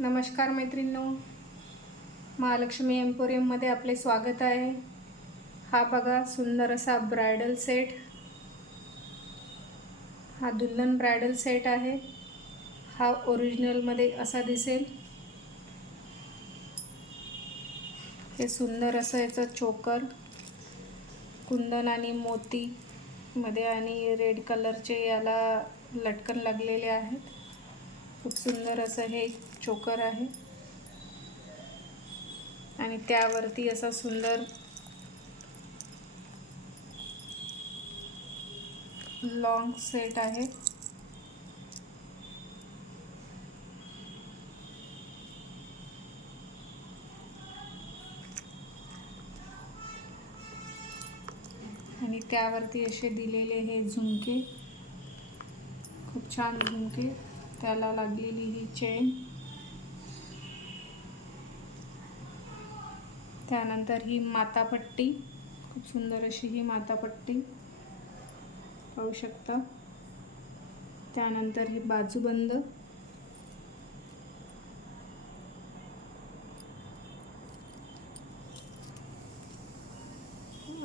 नमस्कार मैत्रिणींनो, महालक्ष्मी एम्पोरियममध्ये आपले स्वागत आहे। हा बघा सुंदर असा ब्रायडल सेट, हा दुल्हन ब्रायडल सेट आहे। हा ओरिजिनलमध्ये असा दिसेल। हे सुंदर असं याचं चोकर कुंदन आणि मोती मध्ये आणि रेड कलरचे याला लटकन लागलेले आहेत। खूप सुंदर असं हे चोकर आहे आणि त्यावरती असा सुंदर लॉन्ग सेट आहे। आणि त्यावरती असे दिलेले हे झुमके, खूप छान झुमके, त्याला लागलेली ही चेन, त्यानंतर ही मातापट्टी, खूप सुंदर अशी ही मातापट्टी पाहू शकता। त्यानंतर हे बाजूबंद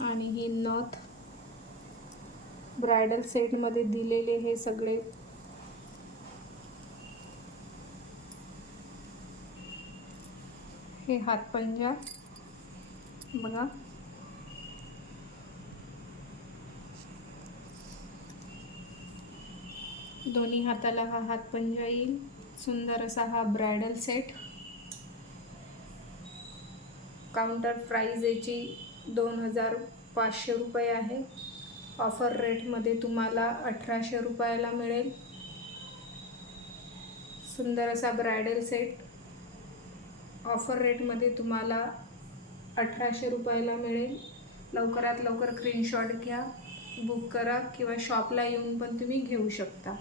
आणि हे नथ, ब्रायडल सेट मध्ये दिलेले हे सगळे हे हातपंजा बघा, दोन्ही हाताला हा हातपंजा येईल। सुंदर असा हा ब्रायडल सेट। काउंटर प्राइस याची 2500 रुपये आहे। ऑफर रेटमध्ये तुम्हाला 1800 रुपयाला मिळेल। सुंदर असा ब्रायडल सेट ऑफर रेटमध्ये तुम्हाला 1800 रुपयाला मिळेल। लवकरात लवकर स्क्रीनशॉट घ्या, बुक करा किंवा शॉपला येऊन पण तुम्ही घेऊ शकता।